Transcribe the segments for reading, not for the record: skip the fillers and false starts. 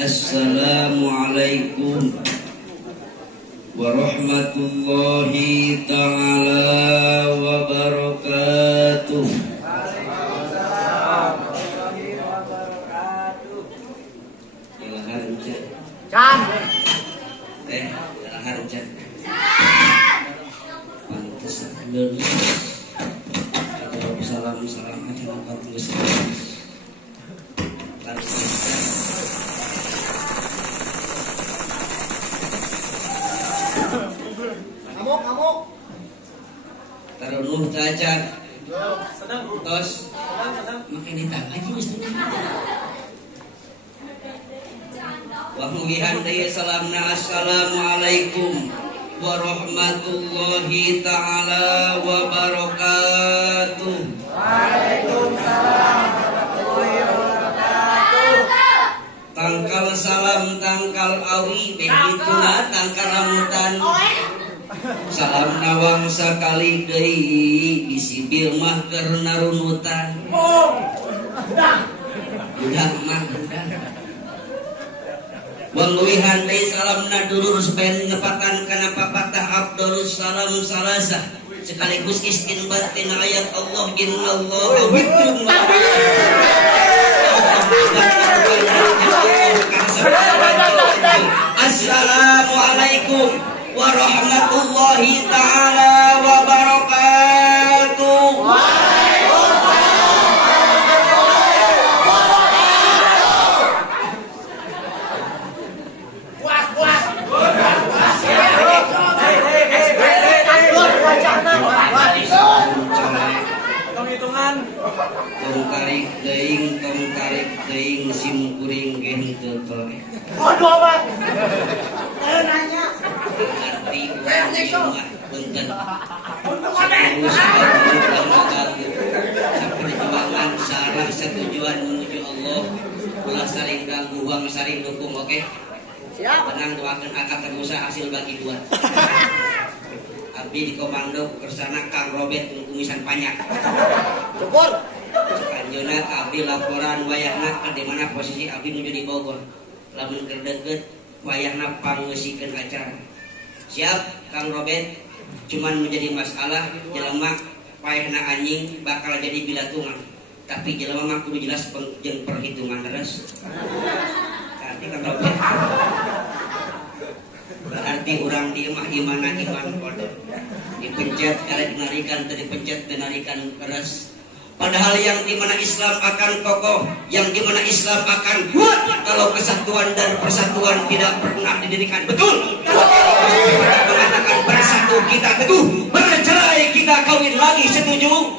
Assalamualaikum warahmatullahi ta'ala wabarakatuh. Ilahar hujan. Can. Ilahar hujan. Pantes lulus. Salam aja nampak lulus. Ngamuk. Taruh nuh cacat. Tos. Makin ditang aja mestinya. Wa mugihan deui salamna assalamualaikum warahmatullahi ta'ala wabarakatuh. Waalaikumsalam warahmatullahi wabarakatuh. Tangkal salam tangkal awi begituna tangkal ramutan. Salam nawang sakali deui bisi bil mah keur narunutan. Budak mah budak. Wangluihan deui salamna dulur supaya ngepatan kana papatah afdhalus salam salasah sekaligus istinbatin ayat Allah innallaha witrun wa Assalamualaikum warahmatullahi ta'ala wabarakatuh. Tong tarik deing sim kuring ge henteu toleh. Waduh amat. Ayo nanya. Arti mah punten. Perjuangan sarah setujuan menuju Allah. Ulah saling ganggu, uang saling dukung, oke? Siap. Tenang doakeun akad terbusa hasil bagi dua. Abdi di komando kersana Kang Robet kumisan panyak. Syukur. Selanjutnya abdi laporan wayahna di mana posisi abdi menuju di Bogor. Lamun keur deukeut wayahna pangeusikeun acara. Siap Kang Robet. Cuman menjadi masalah jelema wayahna anjing bakal jadi bilatungan. Tapi jelema mah kudu jelas jeung perhitungan terus. Berarti Kang Robet. Berarti orang dia mah iman kotor. Dipencet karek dinarikan, tadi pencet dinarikan keras. Padahal yang dimana Islam akan kokoh, yang dimana Islam akan kuat kalau kesatuan dan persatuan tidak pernah didirikan. Betul. Mengatakan bersatu kita teguh, bercerai kita kawin lagi, setuju?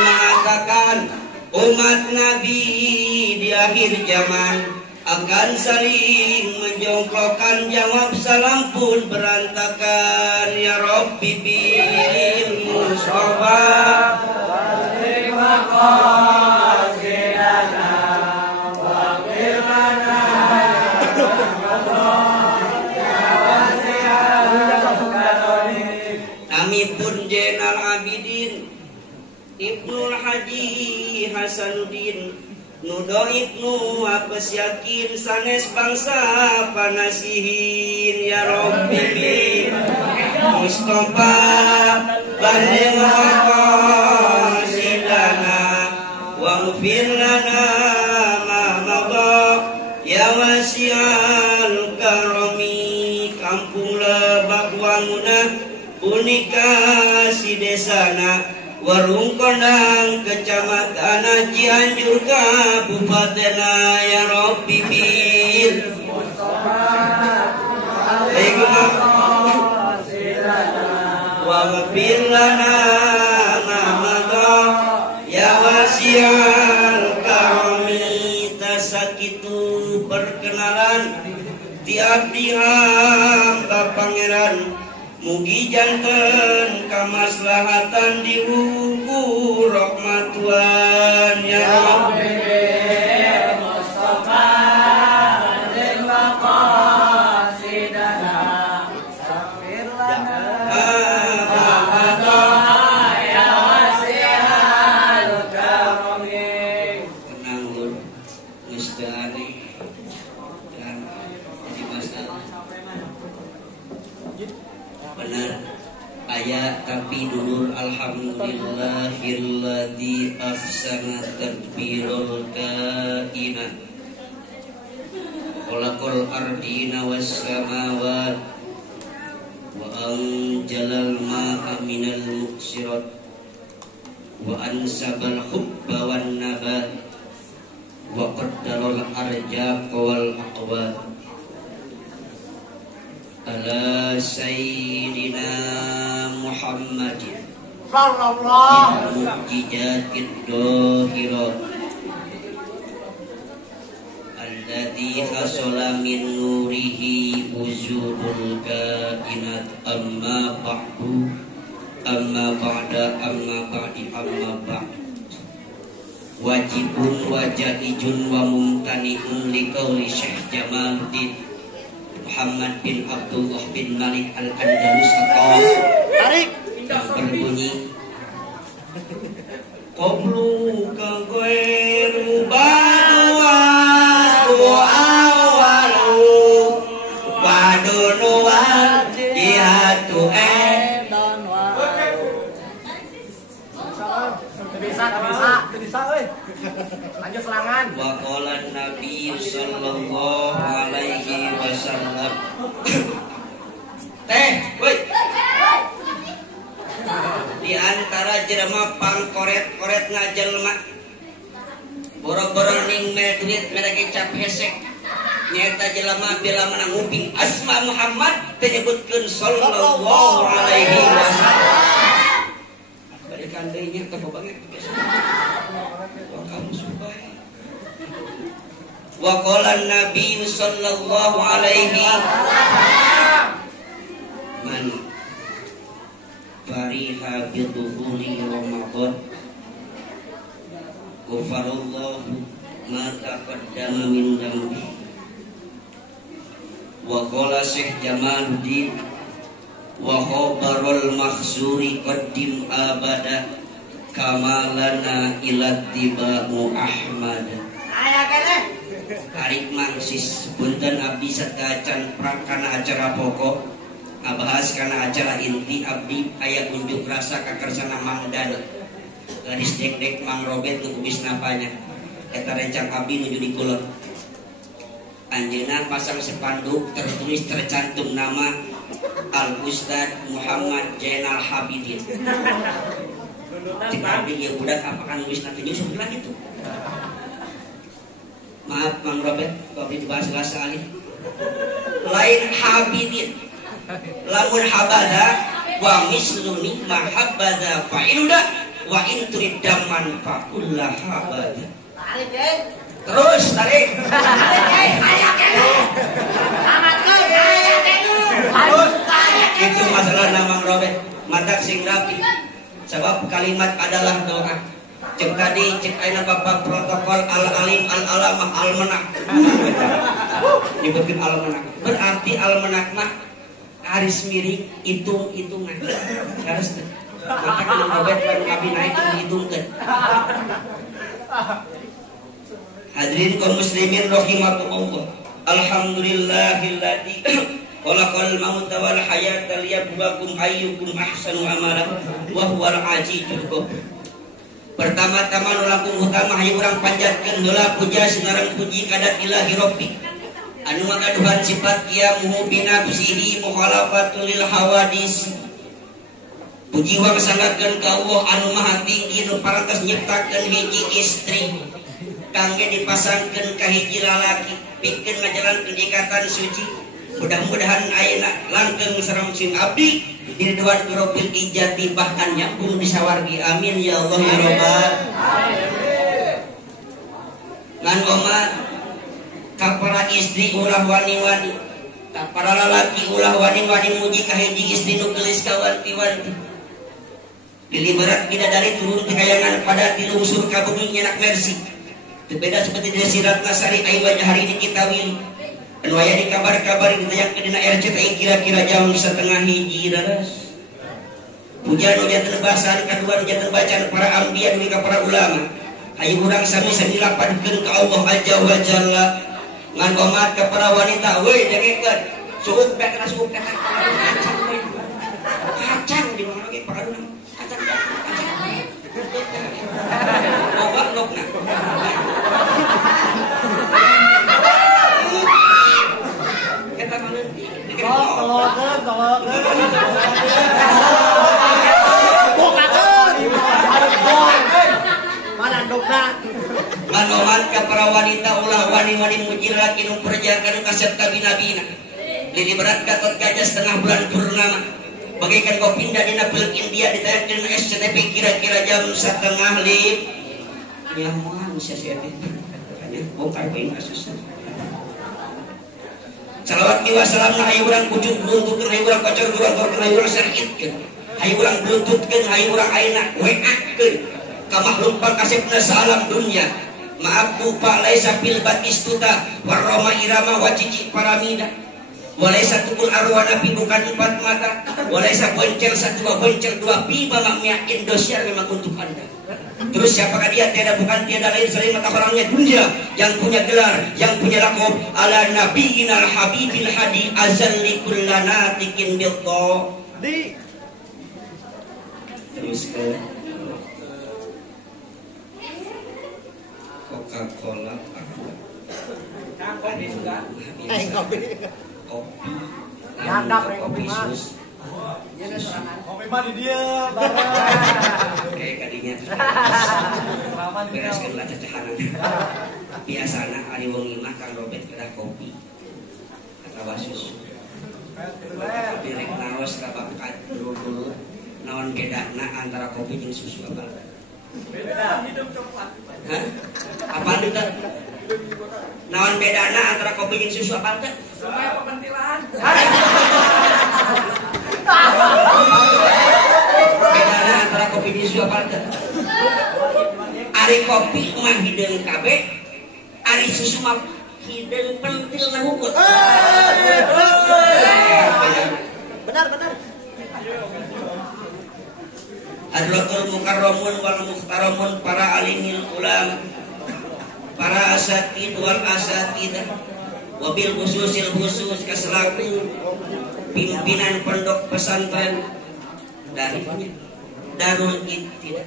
Mengatakan umat Nabi di akhir zaman akan saling menjongkokkan, jawab salam pun berantakan. Ya Rabbi bil Mustafa terima kasih lana wa firmana kami pun Jenal Abidin Ibnul Haji Hasanuddin Nudoib nu apes yakin sanes bangsa panasihin. Ya Rabbi bin Mustafa banding qasidana wa ghfir lana ma madha ya wasi'al karami. Kampung Lebak Wangunah punika si desana Warung Kondang Kecamatan Cianjur Kabupaten. Ya Rabbi bil Mustafa wa ghfir lana ma madha ya wasi'al karami. Tasakitu perkenalan tiap hamba pangeran mugi janten kamaslahatan dihukum rahmatu Tuhan ya Rabbi. Tapi dulur alhamdulillahilladzi ahsana tadbirul kainat khalaqal ardina was samawat wa anjalal ma'a minal muksirat wa ansabal hubba wan nabat wa qaddaral arjaq wal aqwat ala sayyidina Muhammadin sallallahu mu'jizatil dhahirat alladzi hasala min nurihi wujudul kainat amma ba'du amma ba'di wajibun wajaijun wa mumtani'un liqauli Syekh Jamaluddin Muhammad bin Abdullah bin Malik Al-Andalus atau tarik yang berbunyi Qoblu kagoeru badua awalu wadunu wajihatu bisa lanjut selangan. Wa qala Nabi sallallahu alaihi wasallam. Woi. Di antara jelema pangkoret-koret ngajelma boro-boro ning mere duit mere kecap hesek nyata jelema bila menang nguping asma Muhammad menyebutkeun sallallahu alaihi wasallam. Berikan deui nya teh banget. Kamu supaya wa qala Nabi sallallahu alaihi man fariha bi dukhuli Ramadan ghafarallahu ma taqaddama min dhanbi wa qala Syekh Jamaluddin wa khabarul mahsuri qaddim abada kamalana ilatiba'u Ahmad. Tarik mangsis punten abdi satacan prakana acara pokok ngabahas kana acara inti abdi aya unjuk rasa kakersana mangdan garis dek-dek Mang Robet nu kubis napanya eta rencang abdi nuju di kulon anjeunna pasang spanduk tertulis tercantum nama Al Ustad Muhammad Jainal Habidin. Cik abdi ya budak apakah nulis nanti nyusup bilang itu. Maaf Mang Robet, kalau dibahas bahasa alih. Lain Habidin, lamun habada wa misluni mahabbada fa'iluda wa inturid daman fakullah habada. Terus tarik. Itu masalah nama Robet. Matak sing rapi. Sebab kalimat adalah doa. Cek tadi cek aina bapak protokol al-alim al-alamah al-menak. Nyebutkeun al-menak. Berarti al-menak mah garis miring hitung-hitungan. Garis teh. Maka kana Robet lalu abi naik dihitungkeun. Hadirin kaum muslimin rahimakumullah. Alhamdulillahilladzi khalaqal mauta wal hayata liyabluwakum ayyukum ahsanu amala wa huwal azizul ghafur. Pertama-tama nu langkung utama hayu urang panjatkeun heula puja sinareng puji kadat ilahi rabbi anu ngagaduhan sifat qiyamuhu bi nafsihi mukhalafatul lil hawadis. Puji wangsanggakeun ka Allah anu maha tinggi nu parantos nyiptakeun hiji istri kangge dipasangkeun ka hiji lalaki pikeun ngajalankeun ikatan suci. Mudah-mudahan ayeuna langgeng sareng sing abdi diridwan Rabbil Ijati bahkan nyambung di sawargi. Amin ya Allah ya Rabbal alamin. Ngan omat ka para istri ulah wani-wani, ka para lalaki ulah wani-wani muji ka hiji istri nu geulis kawanti-wanti. Pilih berat bidadari turun di kayangan pada dilungsur ka bumi nyenak mercy. Berbeda seperti Desi Ratnasari ayo aja hari ini kita wil. Anu aya di kabar-kabar ditayang ke dina RCTI kira-kira jam 1:30 daras. Pujian ujian bahasan kedua ujian bacaan para anbiya dan para ulama. Hayu urang sami lapadkeun ka Allah Azza wa Jalla. Ngan omat ka para wanita, weuy dengekeun. Suuk da kana suuk kata kacang di mana ge pakaruna. Kacang. Obat lokna. Kita maleun. Tolong. Manoman ka para wanita ulah wani-wani muji lalaki nu perjakan kasep ka bina-bina. Lili berat gatot gajah setengah bulan purnama. Bagaikan kau pindah dina film India ditayangkeun SCTV kira-kira jam 1:30. Nyamuan sia sia teh. Hanya bongkar bae kasus. Salawat wa salam na hayu urang pucuk bluntutkeun hayu urang kocor urang hayu urang sarikitkeun. Hayu urang bluntutkeun hayu urang ayeuna WA-keun. Ka makhluk pakasepna salam dunya. Maaf lupa laisa fil batistuta waroma irama wacici paramida. Walaisa tukul arwana pi bukan 4 mata. Walaisa boncel 1 boncel 2 pi mamamnya Indosiar memang untuk Anda. Terus siapakah dia? Bukan tiada lain selain mata orangnya dunia yang punya gelar, yang punya lakob ala nabiyina habibil hadi azalli kullana tikin bilto. Terus ke Coca-Cola kopi sus kopi mah di dia kayak kadinya bereskan lah cacahanan biasana ari wengi mah Kang Robet kedah kopi kata wasus direk naos ka bakat dulu naon bedana antara kopi jeung susu abal beda hidup coklat apa itu naon bedana antara kopi jeung susu apa teh supaya pementilan bedana antara kopi jeung susu apa teh ari kopi mah hideung kabeh ari susu mah hideung pentil na hukut benar Adlatul mukarramun wal muhtaramun para alimil ulama para asatid wal asatidah wabil khususil khusus keselaku pimpinan pondok pesantren dari Darul Ibtidah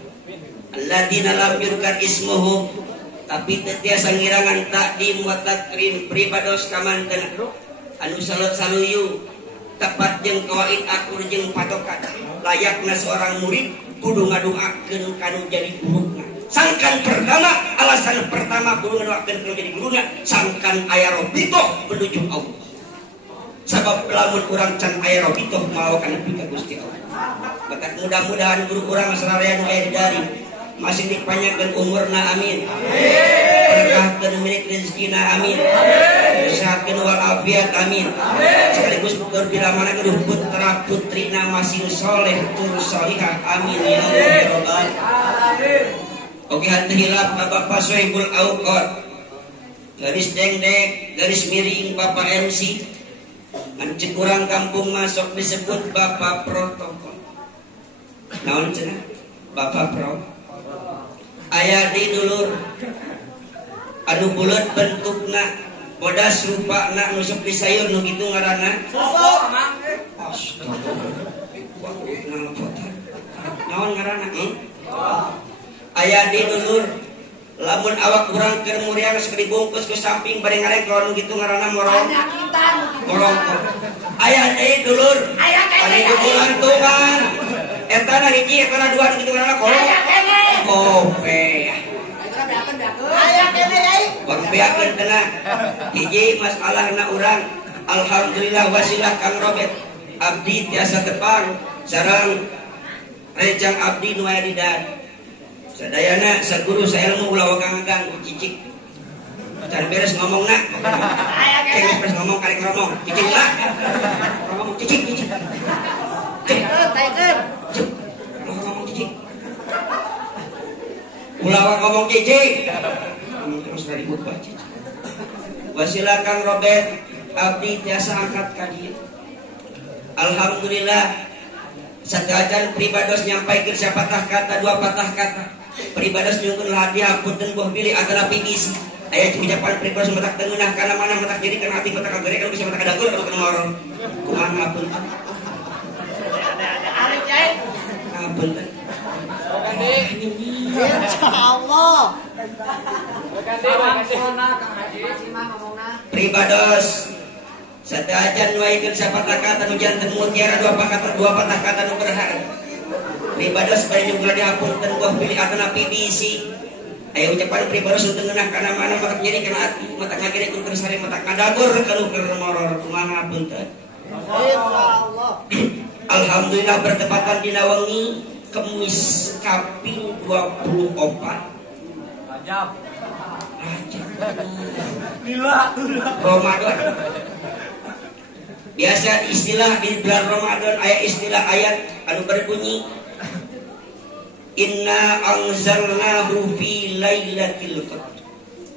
alladzina lam yurkar ismuhu tapi tiasa ngirangan takdim wa takrim pribados kamanten anu saluyu tepat jeung kawaid akur jeung patokan layakna seorang murid kudu ngadoakeun kanu jadi guruna. Sangkan pertama, alasan pertama kudu ngadoakeun kanu jadi guruna, sangkan aya robitoh menuju Allah. Sabab lamun urang can aya robitoh mau kana pika Gusti Allah. Maka mudah-mudahan guru urang sararea nu aya di dari masih dipanjangkeun umurna amin. Berkahkeun milik rezekina amin. Usahakeun wal afiat amin. Sekaligus keur dilamana kudu putra putrina masih soleh tur solihah amin ya Allah ya Rabbal alamin. Oke hati hilap Bapak Sohibul Auqad. Garis dengdek, garis miring Bapak MC. Ngancik urang kampung masuk disebut Bapak Protokol. Naon cenah? Bapak Pro. Aya di dulur anu bulet bentukna bodas rupana nusuk di sayur nu kitu ngaranna soso naon ngaranna aya di dulur lamun awak urang keur muriang sok dibungkus ku samping bari ngarek nu kitu ngaranna morong aya di dulur aya dibulantungan eta na hiji eta na dua nu kitu ngaranna kolong kope kopeakeun tenang hiji masalahna urang alhamdulillah wasilah Kang Robet abdi tiasa tepang sareng rejang abdi nu aya di dan sadayana saguru sailmu ulah wagang-agang cicik can beres ngomongna cek beres ngomong karek ngomong cicik lah ngomong cicik ngomong cicik Ulah ngomong cicing. Terus dari khutbah cicing. Wasila Kang Robert abdi tiasa angkat ka dieu. Alhamdulillah sadajan pribados nyampaikeun sapatah kata dua patah kata. Pribados nyungkeun hadiah punten buah bilih adalah pibisi. Aya ucapan pribados matak tengenah kana mana matak jadi kana hati matak kagere kana bisa matak kadagul kana ngorong. Kumaha punten. Arek jai. Punten. Insyaallah. Pribados sadajan waikeun sapatah kata nu janten mutiara dua patah kata nu berharga. Pribados bae nyungkeun dihapunten buah pilih atana pibisi. Aya ucapan pribados nu tengenah kana mana matak jadi kana ati matak ngagere kun sare matak ngadagor kana keur moror kumaha punten. Insyaallah. Alhamdulillah bertepatan dina wengi Kemis kaping 24 Rajab. Ramadan. Biasa istilah di bulan Ramadan aya istilah ayat anu berbunyi Inna anzalnahu fi lailatul qadr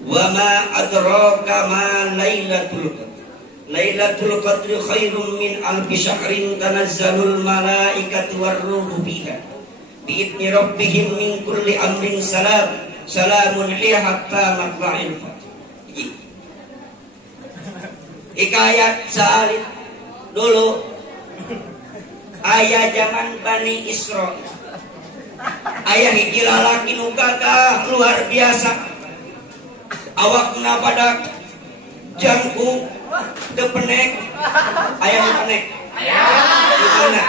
wa ma adraka ma lailatul qadr Lailatul qadri khairum min alfi syahrin tanazzalul malaikatu warruhu fiha bi'idni rabbihim min kulli amrin salamun hiya hatta matla'il fajr. Hikayat salib dulu aya zaman Bani Israil. Aya hiji lalaki nu gagah luar biasa. Awakna badak jangkung teu penek. Aya nu penek. Aya. Di mana?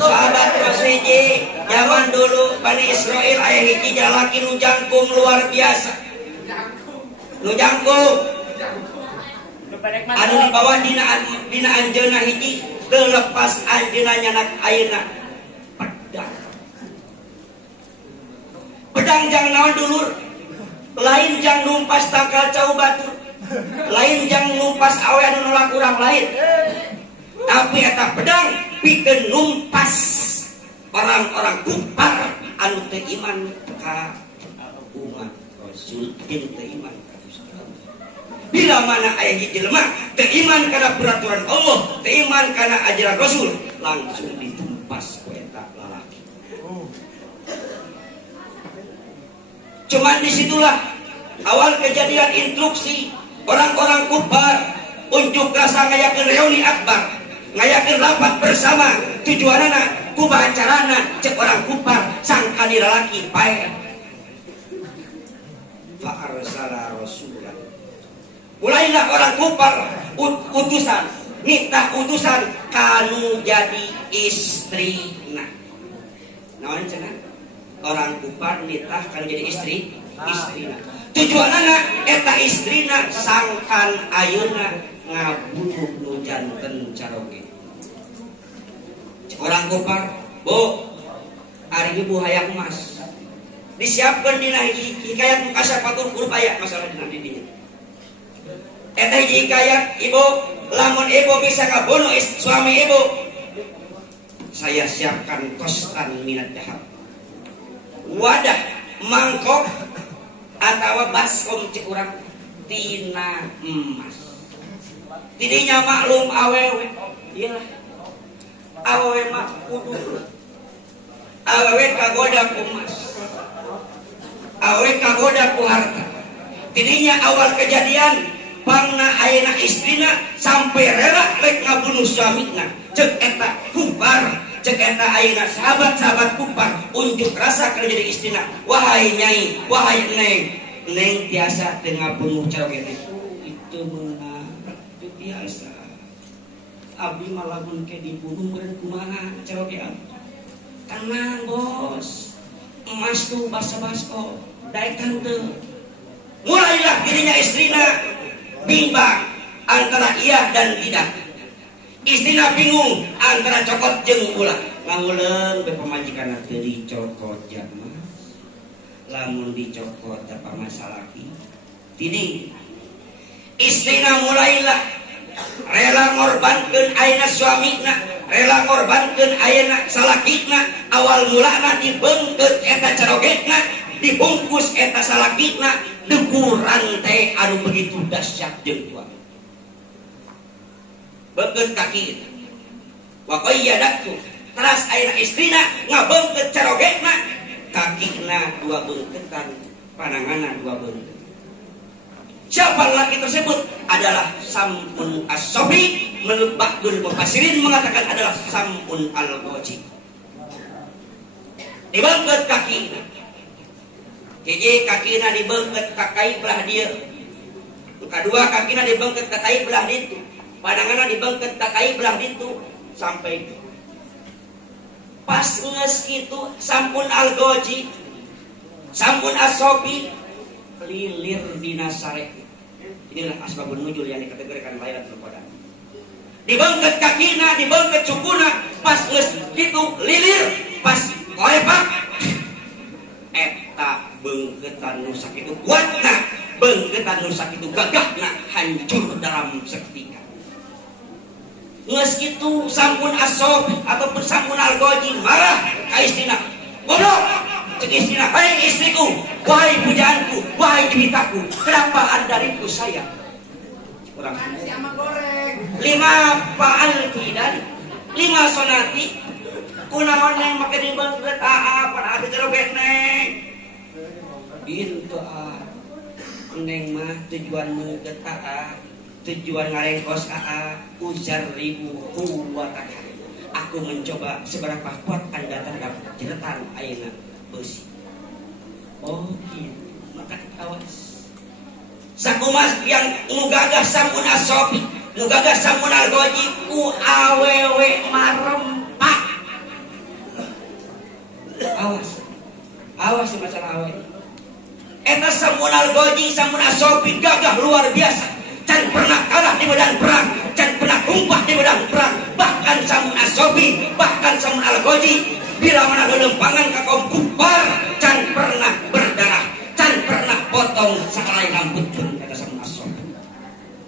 Sahabat Rasulullah zaman dulu Bani Israil aya hiji lalaki nu jangkung luar biasa. Nu jangkung. Anu dibawa dina anjeunna hiji teu lepas anjeunna nyanak ayeuna pedang. Pedang jang naon dulur? Lain jang numpas tangkal cau batur. Lain jang numpas awe anu nolak urang lain. Tapi eta pedang pikeun numpas orang-orang kufar anu teu iman ka umat Rasul, teu iman ka Gusti Allah. Bila mana aya hiji jelema teu iman kana peraturan Allah, teu iman kana ajaran Rasul, langsung ditumpas ku eta lalaki. Cuman disitulah awal kejadian instruksi orang-orang kufar unjuk rasa ngayakeun reuni akbar, ngayakeun rapat bersama. Tujuanana kumaha carana cek orang kufar sangkali lalaki pae. Fa arsala rasulan. Mulailah orang kufar utusan, nitah utusan kanu jadi istrina. Naon cenah? Orang kufar nitah kanu jadi istrina. Tujuanana eta istrina sangkan ayeuna ngabunuh nu janten caroge. Orang kufar, bu, hari ibu hayang emas. Disiapkan dina hikayat mukasa patur huruf ayat masalah dina didinya. Eta hiji hikayat ibu, lamun ibu bisa ngabunuh suami ibu, saya siapkan kostan minat dahab, wadah, mangkok, atau baskom cek urang tina emas. Tidinya maklum awewe, iyalah. Awewe mah kudu awewe kagoda ku emas, awewe kagoda ku harta. Tidinya awal kejadian pangna ayeuna istrina sampai rela rek ngabunuh suamina. Cek eta kufar, cek eta ayeuna sahabat-sahabat kufar unjuk rasa kana jadi istrina. Wahai nyai, wahai neng tiasa teu ngabunuh caroge itu meunang teu biasa. Abdi malamun ke dibunuh meureun kumaha caroge abdi. Tenang bos, emas tuh basa-basko, daekan teu. Mulailah dirinya istrina bimbang antara iya dan tidak. Istrina bingung antara cokot jeung ulah. Ngawuleung be pamajikanna teu dicokot jama. Lamun dicokot apa masalah ki. Tiding istrina mulailah rela ngorbankeun ayeuna suamina, rela ngorbankeun ayeuna salakina, awal mulana dibeungkeut eta carogekna, dibungkus eta salakina deku rantai anu begitu dahsyat jeung tuang. Beungkeut kaki wa qayyadatu teras ayeuna istrina ngabeungkeut carogekna, kakina dua beungkeutan, pananganna dua beungkeut. Siapa laki tersebut? Adalah Sam'un As-Sofi. Menurut Ba'dul Mufassirin mengatakan adalah Sam'un Al-Ghazi. Dibeungkeut kakina, hiji kakina dibeungkeut kakai belah dieu, kedua kakina dibeungkeut kakai belah ditu, pandanganna dibeungkeut kakai belah ditu sampai itu. Pas geus kitu Sam'un Al-Ghazi, Sam'un As-Sofi lilir dina sarek. Inilah asbabun nuzul yang dikategorikan Lailatul Qadar. Dibeungkeut kakina, dibeungkeut cukuna, pas geus kitu lilir, pas koepak eta beungkeutan nu sakitu kuatna, beungkeutan nu sakitu gagahna hancur dalam seketika. Geus kitu Sam'un As-Sofi ataupun Sam'un Al-Ghazi marah ka istrina. Goblok, cek istrina, "Hai istriku, wahai pujaanku, wahai ciptaku, kenapa Anda rindu saya?" Kurang sama goreng. 5 faal tidak, 5 sonati. Kunaon neng make dibeungkeut pan ada jerobek neng. Itu neng mah tujuan beungkeut tujuan ngarengkos ujar ribu kuwatan. Aku mencoba seberapa kuat Anda terhadap jeratan ayeuna besi. Oh gitu, maka awas. Sakumas yang ngugagah Sam'un As-Sofi, ngugagah Sam'un Al-Ghazi ku awewe marempak. Awas masalah awewe. Eta Sam'un Al-Ghazi, Sam'un As-Sofi gagah luar biasa. Can pernah kalah di medan perang, can pernah tumpah di medan perang. Bahkan Sam'un As-Sofi, bahkan Sam'un Al-Ghazi bila mana gelempangan ka kaum kufar, can pernah berdarah, can pernah potong sakalai rambutkeun kata Sam'un As-Sofi.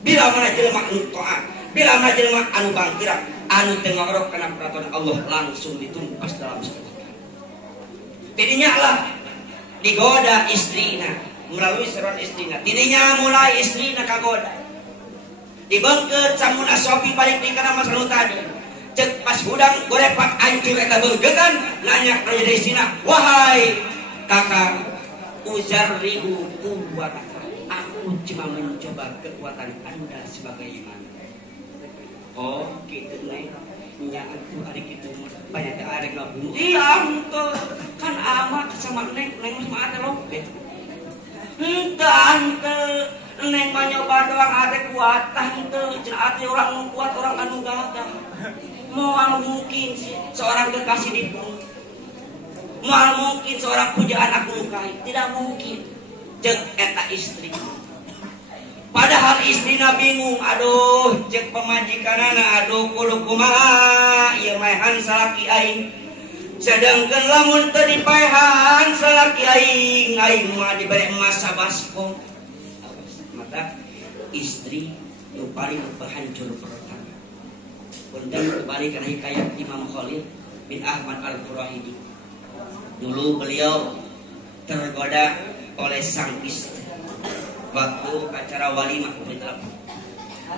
Bila mana jelema anu taat, bila mana jelema anu bangkira, anu teu ngorok kana peraturan Allah langsung ditumpas dalam seketika. Tidinya lah digoda istrina melalui seruan istrina. Tidinya mulai istrina kagoda. Dibeungkeut Sam'un As-Sofi balik di kana masa nu tadi. Cek pas hudang gorepak hancur eta beungkeutan, nanya ka istrina, "Wahai kakak, ujar ribu kuwataka. Aku cuma mencoba kekuatan Anda sebagaimana." Oh, kitu neng. Nya atuh ari kitu banyak teh arek ngabunuh. Iya, henteu. Kan amat sama neng mah teh loh. Henteu. Neng mah nyoba doang ade kuatan teu, cenah ati urang nu kuat orang anu gagah. Moal mungkin seorang kekasih dibunuh. Moal mungkin seorang pujaan aku lukai, tidak mungkin. Jeung eta istri. Padahal istrina bingung, aduh cek pemajikanana, aduh kudu kumaha ieu maehan salaki aing. Sedangkan lamun teu dipaehan salaki aing mah dibere emas sabaskom. Maka istri nu paling berhancur pertama. Punten kembali kana hikayat Imam Khalil bin Ahmad Al-Furahidi. Dulu beliau tergoda oleh sang istri waktu acara walimah berita.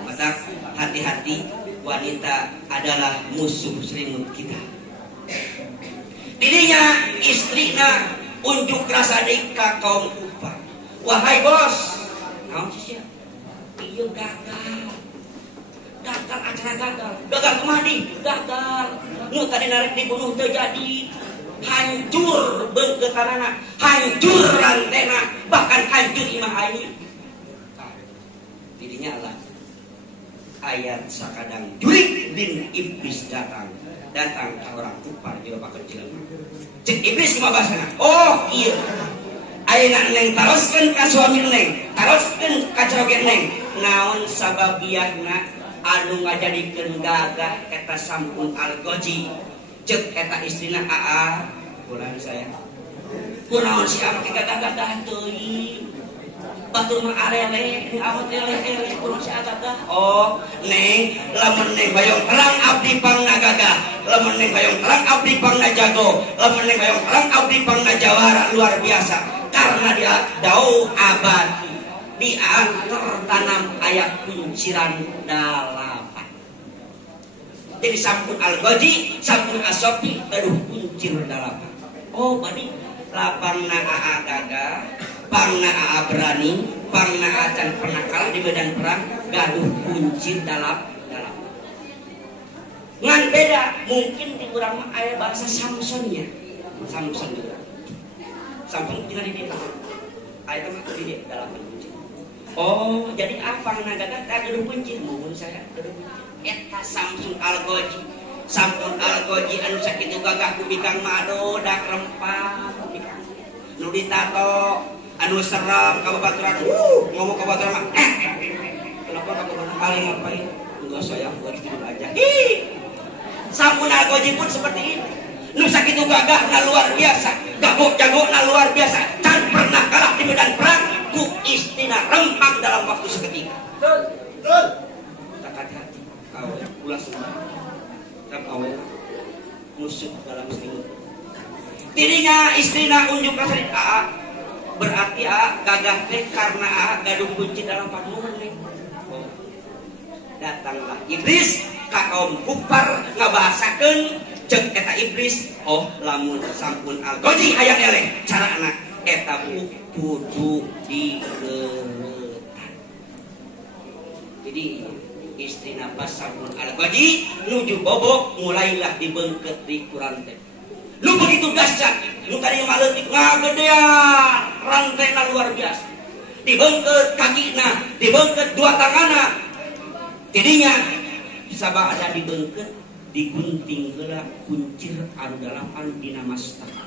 Maka hati-hati, wanita adalah musuh selimut kita. Dirinya istrina unjuk rasa deui ka kaum kufar. Wahai bos, naon sih? Ieu gagal. Gagal acara gagal. Gagal kemana? Gagal. Nu tadi narek dibunuh teu jadi. Hancur beungkeutanana, hancur rantena, bahkan hancur imah aing. Dirinya Allah ayat sakadang jurik bin iblis datang ke orang kufar di bapak kecil. Cek iblis mah bahasana. Oh iya. Ayeuna neng taroskeun ka suami neng, taroskeun ka carogen neng. Naon sababiahna anu ngajadikeun gagah eta Sam'un Al-Ghazi. Cek eta istrina ulang saya. Kunaon si ama gagah-gagah teuing. batur mah arele nu awet ele kunaon si Gagah. Oh neng lamun neng hoyong terang abdi pangna Gagah, lamun neng hoyong terang abdi pangna jago, lamun neng hoyong terang abdi pangna jawara luar biasa karena dia dau abad dia tertanam ayat kunciran dalapan. Jadi sampun Al-Ghazi, sampun As-Sofi, aduh kuncir dalapan. Oh bani lapangna aa Gagah, pangna aa berani, pangna acan pernah kalah di medan perang, gaduh kuncir dalapan. Ngan beda, mungkin di urang mah aya bahasa Samsonnya. Samson juga. Samson tinggal di dia. Aya mah di dia dalapan kuncir. Oh, jadi apa na Gagah gaduh kuncir mun saya gaduh kuncir. Eta Samsun Al-Ghazi. Sampun Al-Ghazi anu sakitu Gagah ku bikang mado dak rempah ku bikang. Nu ditato anu serem ka babaturan. Ngomong ka babaturan mah. Kenapa ka babaturan paling ngapain? Enggak sayang buat tidur aja. Sampun Al-Ghazi pun seperti ini. Nu sakitu Gagah na luar biasa. Jago na luar biasa. Can pernah kalah di medan perang. Ku istina rempang dalam waktu seketika. Betul. Tak hati-hati. Awal ulas semua. Tak awal nusuk dalam selimut. Dirinya istrina unjuk rasa di AA. Berarti AA Gagah teh karena AA gaduh kunci dalam paduan nih. Datanglah iblis ka kaum kufar ngabahasakeun jeung eta iblis. Oh lamun sampun Al-Ghazi aya eleh cara anak eta kudu digeretan. Jadi istri nafas sampun Al-Ghazi nuju bobok mulailah dibeungkeut di Quran teh. Lu begitu dahsyat, nu tadi maleutik ngagedean rantena luar biasa. Dibeungkeut kakina, dibeungkeut dua tangana. Tidinya sabab ada dibeungkeut digunting heula kuncir anu dalapan dina mastaka.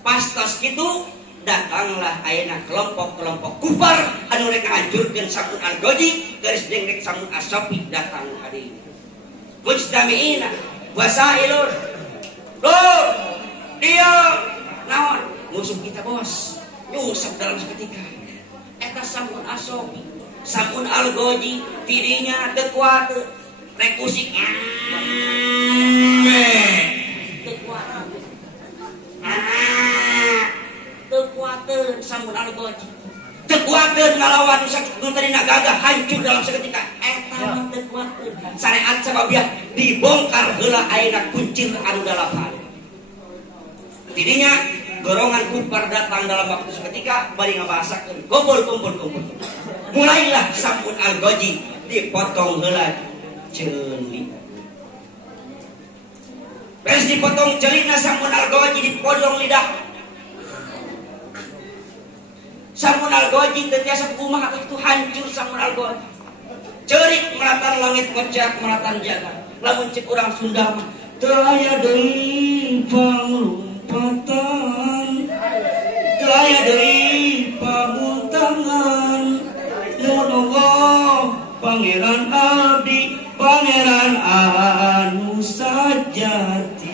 Pas tos kitu datanglah ayeuna kelompok-kelompok kufar anu rek ngahancurkeun sampun Al-Ghazi garis dengrek sampun As-Sofi datang hadi. Mujtami'ina wasailun. Lur, dia naon musuh kita bos. Nyusap dalam seketika. Eta sampun As-Sofi, sampun Al-Ghazi tidinya teu kuat rek usik. Teu kuat. Tekuateun sampun Al-Ghazi. Tekuateun ngalawan nu tadina Gagah hancur dalam seketika. Eta mah tekuateun. Syariat sababiah dibongkar heula ayeuna kuncir anu dalapan. Tidinya golongan kufar datang dalam waktu seketika bari ngabahasakeun kumpul. Mulailah sampun Al-Ghazi dipotong heula ceuli. Beres dipotong ceulina sampun Al-Ghazi dipodong lidah. Sampun Al-Ghazi teu tiasa kumaha itu hancur sampun Al-Ghazi. Ceurik meratan langit ngojak meratan jagat. Lamun cek urang Sunda mah teu aya deui panglumpatan. Teu aya deui pamuntangan. Nuhun Allah pangeran abdi, pangeran anu sajati.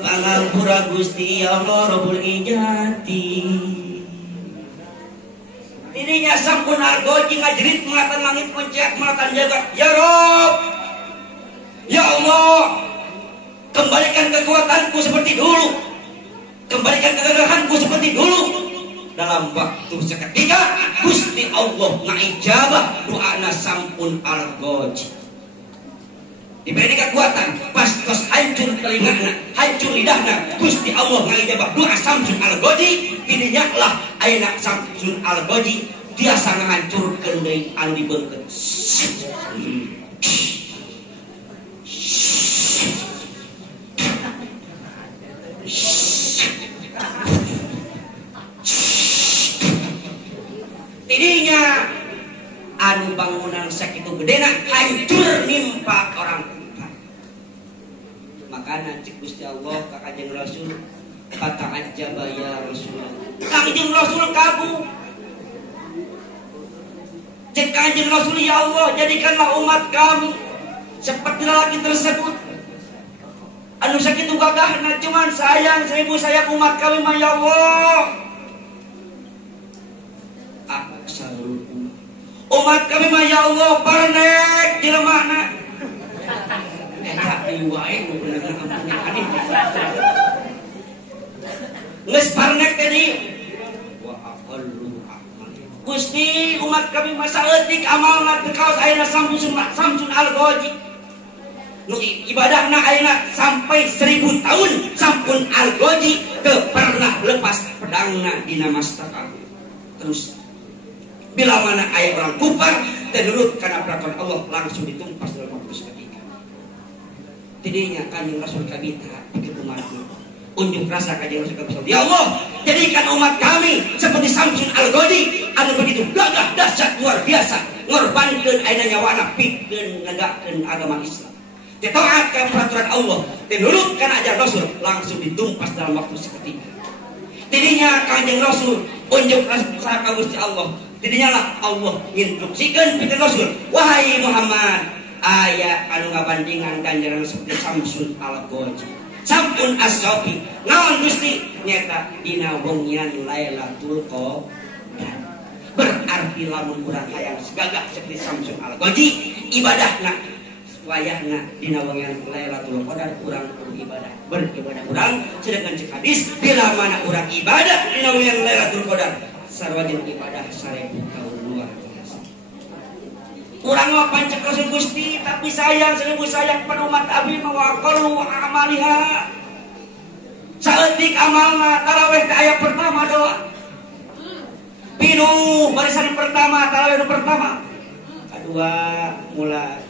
Pangampura Gusti Allah Rabbul Ijati. Tidinya sampun Al-Ghazi ngajerit melatan langit pencak melatan jagat. Ya Rabb, ya Allah, kembalikan kekuatanku seperti dulu, kembalikan kegagahanku seperti dulu. Dalam waktu seketika Gusti Allah ngaijabah doana sampun Al-Ghazi. Diberi kekuatan, pas tos hancur telingana, hancur lidahna, Gusti Allah ngajabah doa Samsun Al-Ghazi. Tidinya lah ayeuna Samsun Al-Ghazi tiasa ngahancurkeun deui anu dibeungkeut. Tidinya anu bangunan sakitu gedena hancur nimpa orang kufar. Makana cek Gusti Allah ka Kanjeng Rasul, fata'ajjaba ya Rasulullah. Kanjeng Rasul kagum. Cek Kanjeng Rasul, ya Allah, jadikanlah umat kami seperti lelaki tersebut. Anu anu sakitu gagahna cuman sayang seribu sayang umat kami mah ya Allah. Aksarul umat kami mah ya Allah parnek jelemana. Eta ieu wae nu bener ampun ani. Geus parnek tadi. Wa aqallu amal. Gusti umat kami mah saeutik amalna teu kaos ayeuna Samsun Al-Ghazi. Nu ibadahna ayeuna sampai 1000 tahun sampun Al-Ghazi teu pernah lepas pedangna dina mastaka. Terus bila mana ayat orang kufar dan nurut karena peraturan Allah langsung ditumpas dalam waktu seketika. Tidinya kanjeng Rasul kabita pikir umatnya unjuk rasa kanjeng Rasul kabita. Ya Allah, jadikan umat kami seperti Samsun Al-Ghazi anu begitu gagah dahsyat luar biasa ngorbankeun ayeuna nyawana pikeun negakeun agama Islam. Taat ke peraturan Allah dan nurut karena ajaran Rasul langsung ditumpas dalam waktu seketika. Tidinya kanjeng Rasul unjuk rasa ka Gusti Allah. Tidinya lah Allah instruksikan pikeun Rasul, wahai Muhammad, aya anu ngabandingan ganjaran seperti Samsun Al-Ghazi, sampun as-sofi. Naon Gusti? Nyata dina wengian Lailatul Qadar. Berarti lamun urang hayang segagah seperti Samsun Al-Ghazi, ibadahna wayahna dina wengian Lailatul Qadar urang kudu ibadah. Beribadah urang sedangkan cek hadis bila mana urang ibadah dina wengian Lailatul Qadar sarwajin ibadah 1000 tahun luar biasa. Urang mah pancek Rasul Gusti tapi sayang 1000 sayang pada umat abdi mah waqalu amaliha. Saeutik amalna tarawih teh aya pertama doa. Pinu barisan pertama tarawih pertama. Kedua mulai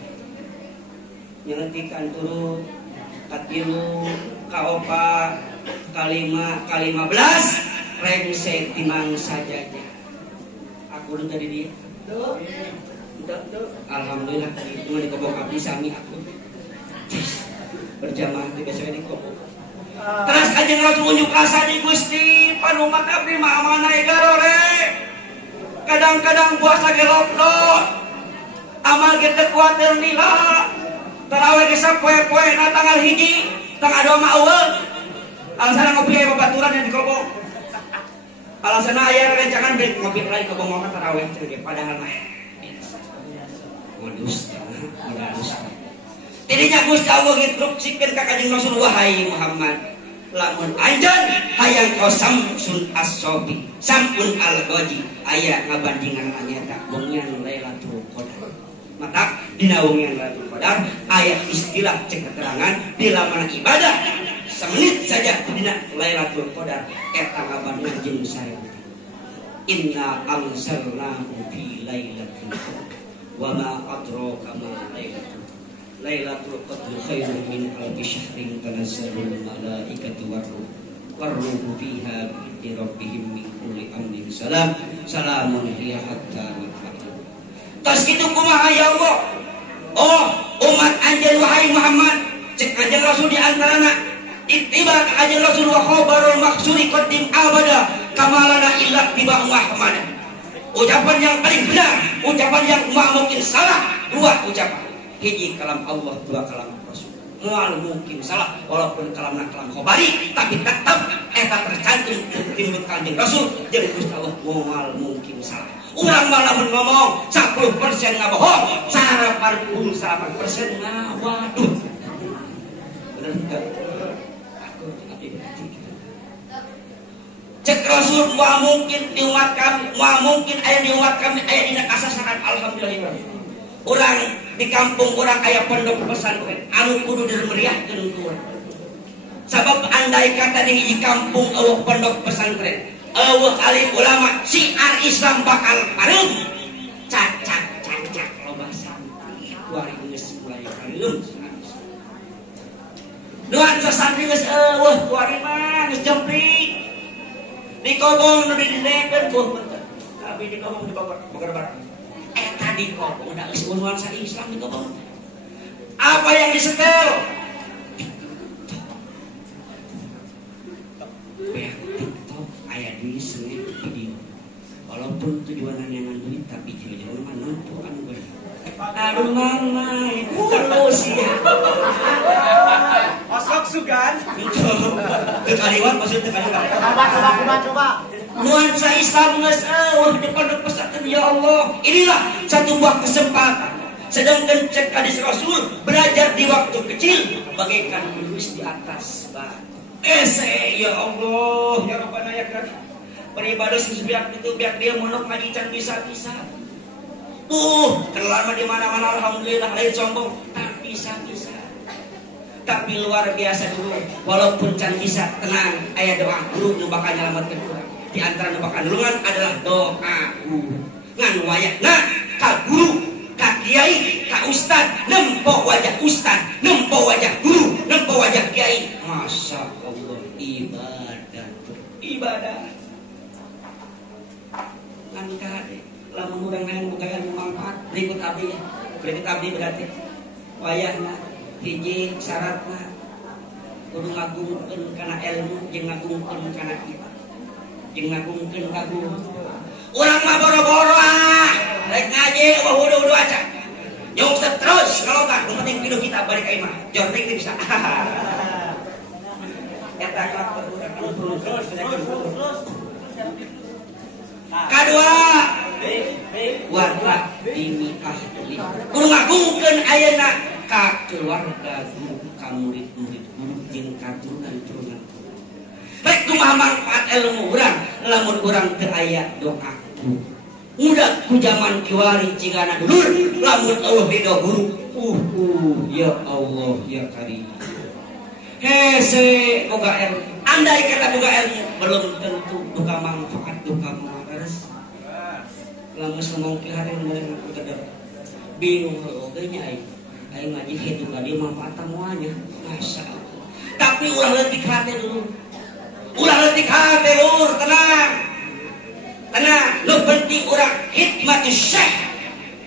nyeletikan turun katilu kaopat kalima belas rengse timang sajanya. Aku tadi dia. Alhamdulillah itu mah dikobok abdi sami aku. Berjamaah di besok di kobok. Terus kanjeng Rasul unjuk rasa di Gusti panumat abdi mah amanah garore. Kadang-kadang puasa ge lopdot. Amal ge teu kuat nila. Tarawih ge sapoe-poe na tanggal 1 tanggal 2 mah eueuh. Alasan ngopi aya babaturan yang dikobok. Alasan ayah rencangan beli ngopi lagi ke bawah tarawih cerita padahal mah modus. Tidinya Gusti Allah instruksikeun ka kanjeng Rasul, wahai Muhammad, lamun anjeun hayang ka Samsun As-Sofi, Samsun Al-Ghazi aya ngabandingan nyata wengian Lailatul Qadar. Mata dina wengian Lailatul Qadar aya istilah cek keterangan bila mana ibadah semenit saja dina Lailatul Qadar eta ngabandingan jeung sarebu. Inna anzalnahu fi lailatul qadar wa ma adraka ma lailatul qadri khairun min alfi syahrin tanazzalul malaikatu warruhu fiha bi rabbihim min kulli amrin salamun hiya hatta matla'il. Tas kitu kumaha ya Allah? Oh, umat anjeun wahai Muhammad, cek anjeun Rasul di antarana ittiba kanjeng Rasul wa khabarul maksuri qadim abada kamalana illa tiba Muhammad. Ucapan yang paling benar, ucapan yang mungkin salah, dua ucapan. Hiji kalam Allah, dua kalam Rasul. Moal mungkin salah walaupun kalamna kalam khabari tapi tetap eta tercantum di mulut kanjeng Rasul jeung Gusti Allah moal mungkin salah. Urang mah lamun ngomong 10% ngabohong, 98% ngawaduh. Bener enggak? Cek Rasul wa mungkin di umat kami, wa mungkin aya di umat kami aya dina kasasaran alhamdulillah. Urang di kampung urang aya pondok pesantren anu kudu dimeriahkeun ku urang. Sabab andai kata di kampung eueuh pondok pesantren, eueuh alim ulama, syiar Islam bakal pareum. Cacak loba santri. Kuari geus mulai pareum. Nuansa santri geus eueuh kuari mah geus jempling. Di kobong nu didekeun buh betul. Tapi di kobong di Bogor Barat. Eta di kobong da geus nuansa Islam di kobong. Apa yang disetel? TikTok aya di sini video. Walaupun tujuannya ngan duit tapi jujur mah nampu anu bae. Aduh mana itu terus ya. Osok Sugan. Kekaliwan maksud kekaliwan. Coba. Nuansa Islam geus depan pesantren ya Allah. Inilah satu buah kesempatan. Sedangkan cek hadis Rasul belajar di waktu kecil bagaikan menulis di atas batu. Ya Allah, ya Rabbana ya Karim. Beribadah sebiak itu biar dia monok ngaji can bisa-bisa. Terlama di mana-mana alhamdulillah lain sombong tak bisa-bisa. Tapi luar biasa dulu walaupun can bisa tenang aya doa guru nu bakal nyelametkeun urang. Di antara nu bakal nulungan adalah doa guru. Ngan wayahna ka guru, ka kiai, ka ustad, nempo wajah ustad, nempo wajah guru, nempo wajah kiai. Masya Allah ibadah. Ngan kade lamun urang hayang boga ilmu manfaat berikut abdi berarti wayahna hiji syaratna kudu ngagungkeun kana ilmu jeung ngagungkeun kana ibadah jeung ngagungkeun ka guru. Urang mah boro-boro rek ngaji wudu aja nyong terus ngalogat nu penting pinuh kita balik ka imah jor teh bisa eta karakter urang terus kadua warna dimikah kudu ngagungkeun ayeuna ka keluarga guru ka murid-murid guru jeung katurunan rek kumaha manfaat ilmu urang lamun urang teu aya doa mudah ku zaman kiwari cingana dulur lamun Allah ridho guru ya Allah ya Karim hese boga ilmu andai kata boga ilmu belum tentu duka manfaat duka mares lamun ngomong ki hade mun kadar bingung oge nya aing ngaji hidup dia manfaat tamuanya masyaallah tapi ulah leutik hate dulu lur tenang lu penting urang hikmah syekh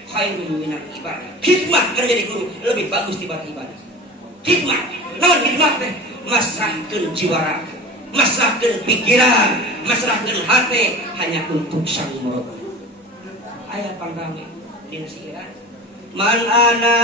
khairun minal ibadah. Hikmah kerja jadi guru lebih bagus dibanding ibadah. Hikmah naon hikmah teh masrahkeun jiwa, masrahkeun pikiran, masrahkeun hati hanya untuk sang murad. Aya panggami dina sirat man ana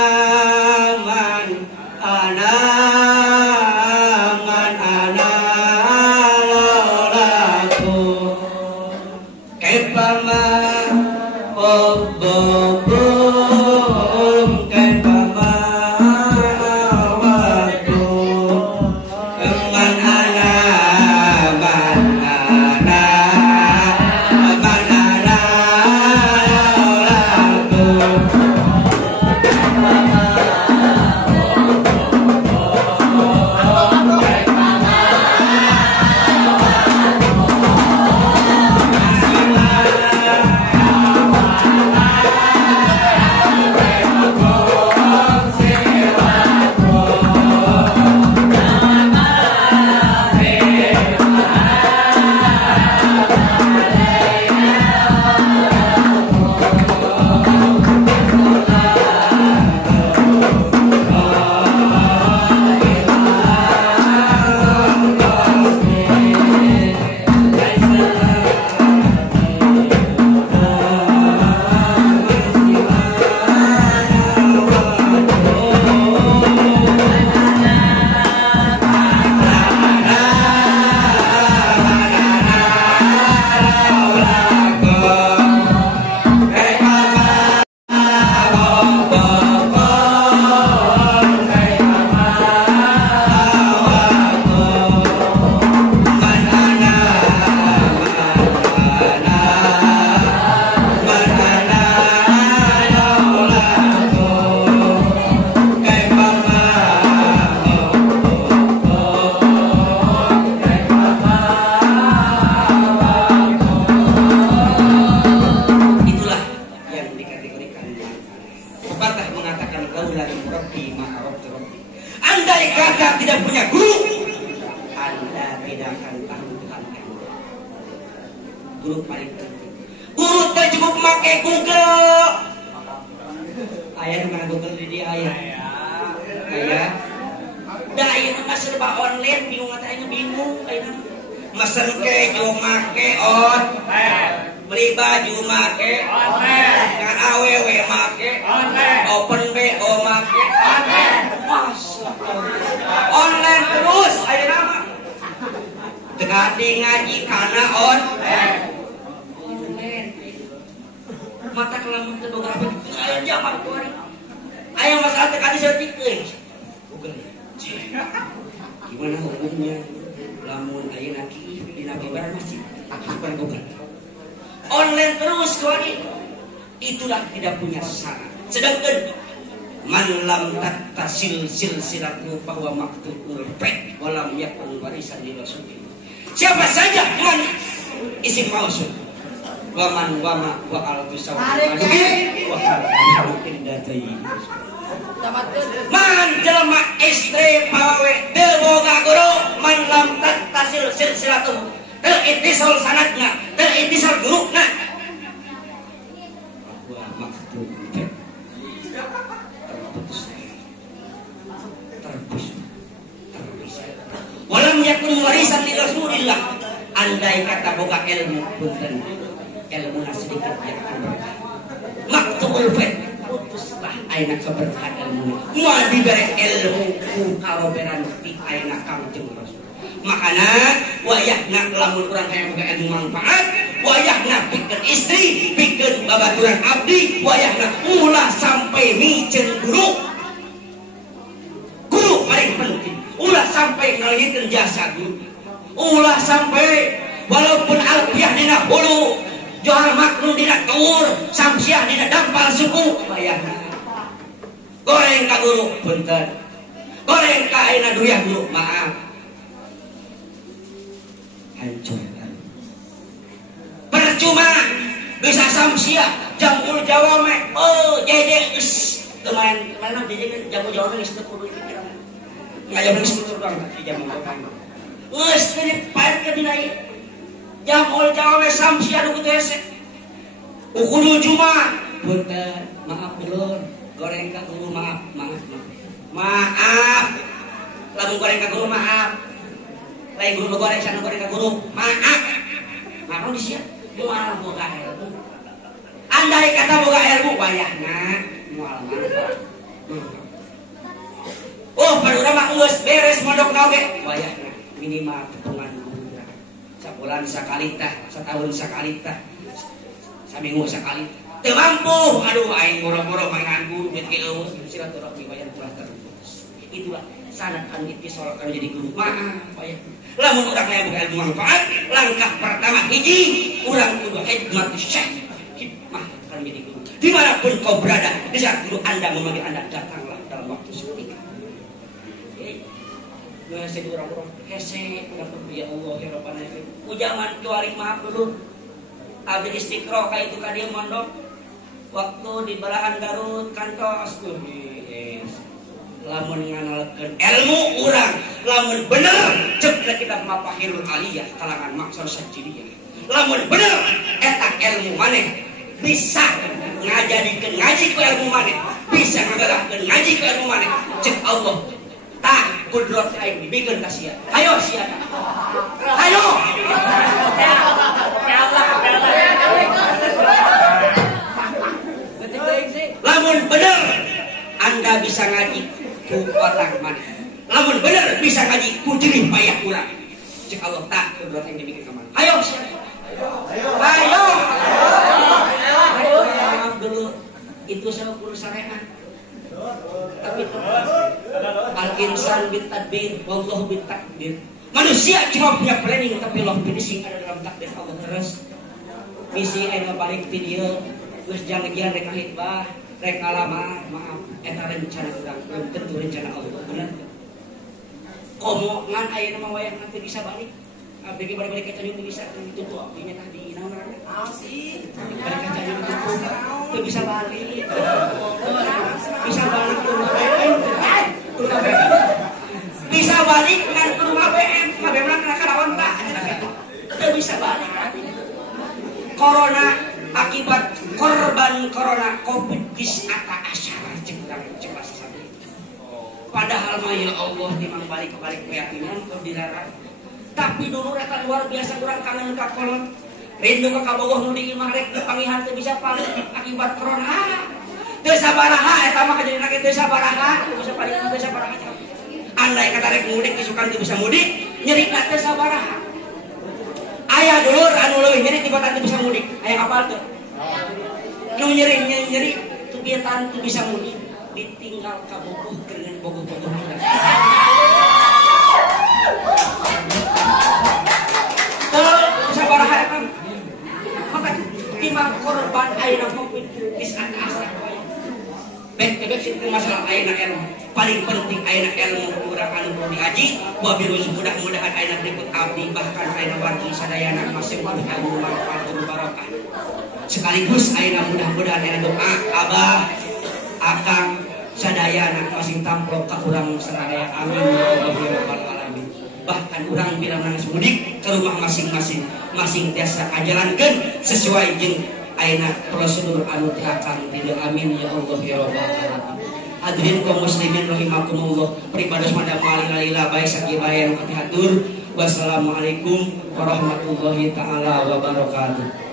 guru paling penting. Guru teh cukup make Google. Aya nu mana Google di dia aya. Aya. Da ieu mah serba online bingung tanya bingung ayeuna. Mesen keju make online. Beli baju make online. Ngan awewe make online. Open BO make online. Online terus. abdi ngaji karena online. Mata kelamun teu boga apa zaman kuari. Aya masalah teh kadi saeutik Google. Gimana hukumnya lamun ayeuna kieu dina ibarat masjid? Bukan Google. Online terus kuari. Itulah tidak punya syarat. Sedangkan man lam tattasil silsilatu bahwa maktubul fat walam yakun warisan li rasulillah. Siapa saja man isim mausul wa man wa ma wa al tusawi wa mungkin datai man jelema istri pawe teu boga guru man lam tattasil silsilatu teu ittisal sanadna teu ittisal guruna wa maktubul fat walam yakun warisan li rasulillah. Andai kata boga ilmu punten ilmu sedikit yang akan berkah maktubul fat putuslah aina keberkahan ilmu moal dibere ilmu ku karoberan ti aina Kangjeng Rasul. Makana wayahna lamun urang hayang boga ilmu manfaat wayahna pikeun istri pikeun babaturan abdi wayahna ulah sampai miceun guru paling penting. Ulah sampai ngalihkeun jasa guru. Ulah sampai walaupun alfiah dina hulu, johar maknun dina tuur, samsiah dina dampal suku, bayarna. Goreng ka guru, punten. Goreng ka ayeuna duyah guru, maaf. Hancur. Percuma bisa samsiah, jamul Jawa meh, jede geus teu main mana dijieun jamul Jawa geus teu kudu pikiran. Ngaya bener sekitar doang di jam makan. Geus teu dipaekeun dina ieu. Jamul Jawa samsia nu kitu hese. Ukul Jumat. Punten, maaf dulur. Goreng ka guru maaf. Maaf. Lamun goreng ka guru maaf. Lain guru goreng sana goreng ka guru. Maaf. Maaf di sia. Moal boga ilmu. Andai kata boga ilmu wayahna moal manfaat. Oh, pada urang mah geus beres mondok oge. Wayahna minimal ketungan guru. Sabulan sakali tah, satahun sakali tah. Saminggu sakali. Teu mampu. Aduh aing boro-boro mangan guru duit kieu silaturahmi bayar kelas terus. Itulah sanad anu ittisal kana jadi guru. Maaf wayah. Lamun urang aya boga ilmu manfaat, langkah pertama hiji urang kudu khidmat syekh. Hikmah kana jadi guru. Dimanapun kau berada, di saat guru Anda memanggil Anda datanglah dalam waktu seketika. Ngasih orang-orang hese ya Allah ya Rabbana ujaman juari maaf dulu abdi istiqro kayak itu kadieu mondok waktu di belahan Garut kantos lamun nganalkeun ilmu urang lamun bener ceuk kita mapahirul aliyah kalangan maksud sajidiyah lamun bener eta ilmu maneh bisa ngajadikeun ngaji ku ilmu maneh bisa ngagagahkeun ngaji ku ilmu maneh ceuk Allah tak kudrot aing bikin kasihan. Ayo sia. Ayo. Lamun bener Anda bisa ngaji ku otak mana. Lamun bener bisa ngaji ku jerih payah urang. Cek Allah tak kudrot aing dibikin ka mana. Ayo sia. Ayo. Ayo dulu itu sama guru syariat. Tapi al-insan bitadbir wallahu bitakdir. Manusia cuma punya planning tapi Allah finishing ada dalam takdir Allah terus. Misi aya balik video geus janjian rek hitbah, rek ngalaman, maaf eta rencana urang belum tentu rencana Allah. Bener. Komo ngan aya mah wayah nanti bisa balik. Abdi balik ke tadi bisa itu tuh abdinya tadi naon ngaranna? Sih. Balik ke tadi itu tuh bisa balik. Bisa balik ke rumah BM. Bisa balik dengan ke rumah BM. BM lah kena karawan tak. Tidak bisa balik. Corona akibat korban corona COVID-19 cepat sekali. Padahal mah ya Allah timang balik-balik keyakinan kau dilarang. Tapi dulu reka luar biasa kurang kangen ka kolot. Rindu ka kabogoh nu di imah rek dipangihan teu bisa balik akibat corona. Teu sabaraha eta mah kajadian teu sabaraha, teu bisa balik teu sabaraha. Andai kata rek mudik isukan teu bisa mudik, nyerina teu sabaraha. Aya dulur anu leuwih nyeri tiba teu bisa mudik. Aya kapal teu? Nu nyeri teu bisa mudik. Ditinggal ka bogoh keungeun bogoh-bogoh. Sabaraha eta? Maka timang korban ayeuna Covid geus asa wae. Bek situ masalah ayeuna ilmu. Paling penting ayeuna ilmu urang anu diaji, wabilus mudah-mudahan ayeuna berikut abdi bahkan ayeuna wargi sadayana masing-masing ilmu manfaat barokah. Sekaligus ayeuna mudah-mudahan ayeuna doa abah, akang, sadayana masing tamplok ka urang sadaya. Amin ya rabbal alamin. Bahkan urang bila nangis mudik ke rumah masing-masing, masing tiasa ajalankeun sesuai jeung ayeuna prosedur anu teh akang tidak. Amin ya Allah ya rabbal alamin. Hadirin kaum muslimin rahimakumullah, peribados madam malila bae sakibayan kami hatur. Wassalamualaikum warahmatullahi taala wabarakatuh.